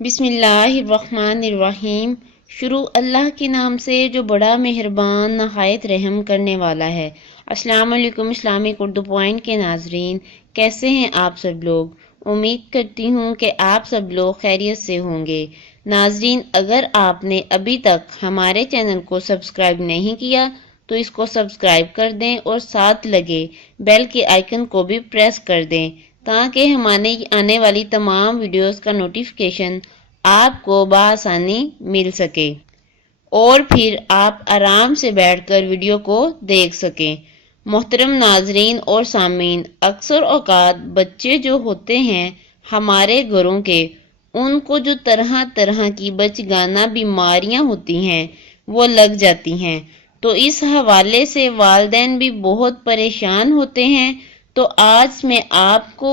بسم اللہ الرحمن الرحیم۔ شروع اللہ کے نام سے جو بڑا مہربان نہایت رحم کرنے والا ہے۔ السلام علیکم اسلامک اردو پوائنٹ کے ناظرین، کیسے ہیں آپ سب لوگ؟ امید کرتی ہوں کہ آپ سب لوگ خیریت سے ہوں گے۔ ناظرین، اگر آپ نے ابھی تک ہمارے چینل کو سبسکرائب نہیں کیا تو اس کو سبسکرائب کر دیں اور ساتھ لگے بیل کے آئیکن کو بھی پریس کر دیں تاکہ ہمارے آنے والی تمام ویڈیوز کا نوٹیفیکیشن آپ کو بآسانی مل سکے اور پھر آپ آرام سے بیٹھ کر ویڈیو کو دیکھ سکیں۔ محترم ناظرین اور سامعین، اکثر اوقات بچے جو ہوتے ہیں ہمارے گھروں کے، ان کو جو طرح طرح کی بچگانہ بیماریاں ہوتی ہیں وہ لگ جاتی ہیں، تو اس حوالے سے والدین بھی بہت پریشان ہوتے ہیں۔ تو آج میں آپ کو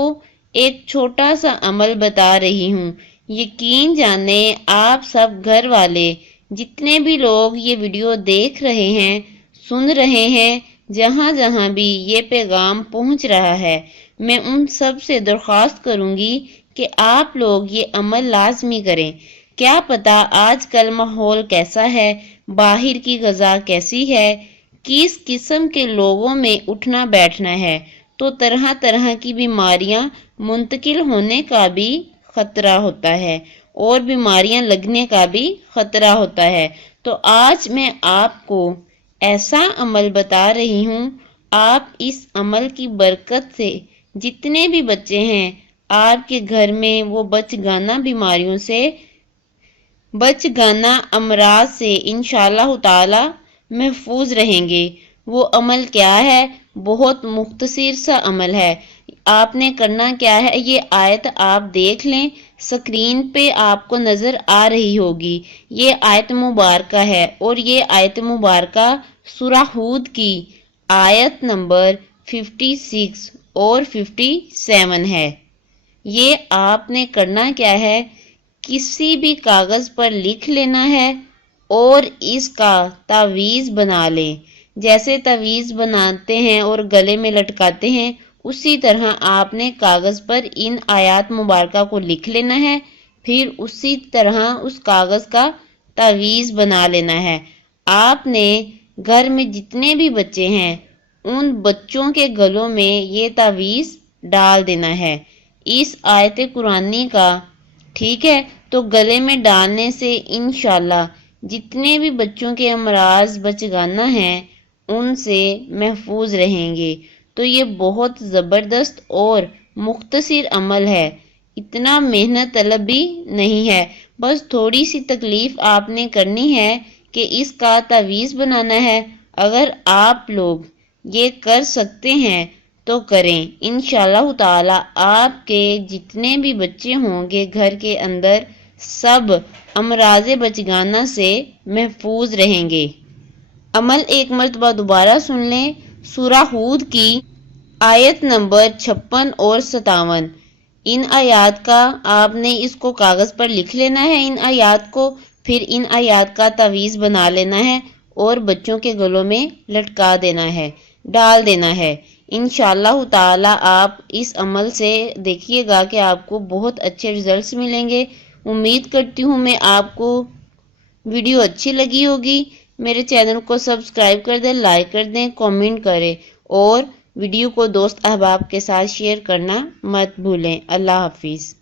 ایک چھوٹا سا عمل بتا رہی ہوں۔ یقین جانیں آپ سب گھر والے جتنے بھی لوگ یہ ویڈیو دیکھ رہے ہیں، سن رہے ہیں، جہاں جہاں بھی یہ پیغام پہنچ رہا ہے، میں ان سب سے درخواست کروں گی کہ آپ لوگ یہ عمل لازمی کریں۔ کیا پتہ آج کل ماحول کیسا ہے، باہر کی غذا کیسی ہے، کس قسم کے لوگوں میں اٹھنا بیٹھنا ہے، تو طرح طرح کی بیماریاں منتقل ہونے کا بھی خطرہ ہوتا ہے اور بیماریاں لگنے کا بھی خطرہ ہوتا ہے۔ تو آج میں آپ کو ایسا عمل بتا رہی ہوں، آپ اس عمل کی برکت سے جتنے بھی بچے ہیں آپ کے گھر میں وہ بچگانہ بیماریوں سے، بچگانہ امراض سے انشاءاللہ تعالی محفوظ رہیں گے۔ وہ عمل کیا ہے؟ بہت مختصر سا عمل ہے۔ آپ نے کرنا کیا ہے، یہ آیت آپ دیکھ لیں، سکرین پہ آپ کو نظر آ رہی ہوگی۔ یہ آیت مبارکہ ہے اور یہ آیت مبارکہ سورہ ہود کی آیت نمبر 56 اور 57 ہے۔ یہ آپ نے کرنا کیا ہے، کسی بھی کاغذ پر لکھ لینا ہے اور اس کا تعویذ بنا لیں۔ جیسے تعویذ بناتے ہیں اور گلے میں لٹکاتے ہیں، اسی طرح آپ نے کاغذ پر ان آیات مبارکہ کو لکھ لینا ہے، پھر اسی طرح اس کاغذ کا تعویذ بنا لینا ہے۔ آپ نے گھر میں جتنے بھی بچے ہیں ان بچوں کے گلوں میں یہ تعویذ ڈال دینا ہے اس آیت قرآنی کا، ٹھیک ہے؟ تو گلے میں ڈالنے سے انشاءاللہ جتنے بھی بچوں کے امراض بچگانہ ہیں ان سے محفوظ رہیں گے۔ تو یہ بہت زبردست اور مختصر عمل ہے، اتنا محنت طلب بھی نہیں ہے، بس تھوڑی سی تکلیف آپ نے کرنی ہے کہ اس کا تعویذ بنانا ہے۔ اگر آپ لوگ یہ کر سکتے ہیں تو کریں، انشاءاللہ تعالی آپ کے جتنے بھی بچے ہوں گے گھر کے اندر سب امراض بچگانہ سے محفوظ رہیں گے۔ عمل ایک مرتبہ دوبارہ سن لیں، سورہ ہود کی آیت نمبر 56 اور 57۔ ان آیات کا آپ نے اس کو کاغذ پر لکھ لینا ہے، ان آیات کو، پھر ان آیات کا تعویذ بنا لینا ہے اور بچوں کے گلوں میں لٹکا دینا ہے، ڈال دینا ہے۔ انشاءاللہ تعالی آپ اس عمل سے دیکھیے گا کہ آپ کو بہت اچھے ریزلٹس ملیں گے۔ امید کرتی ہوں میں آپ کو ویڈیو اچھی لگی ہوگی۔ میرے چینل کو سبسکرائب کر دیں، لائک کر دیں، کامنٹ کریں اور ویڈیو کو دوست احباب کے ساتھ شیئر کرنا مت بھولیں۔ اللہ حافظ۔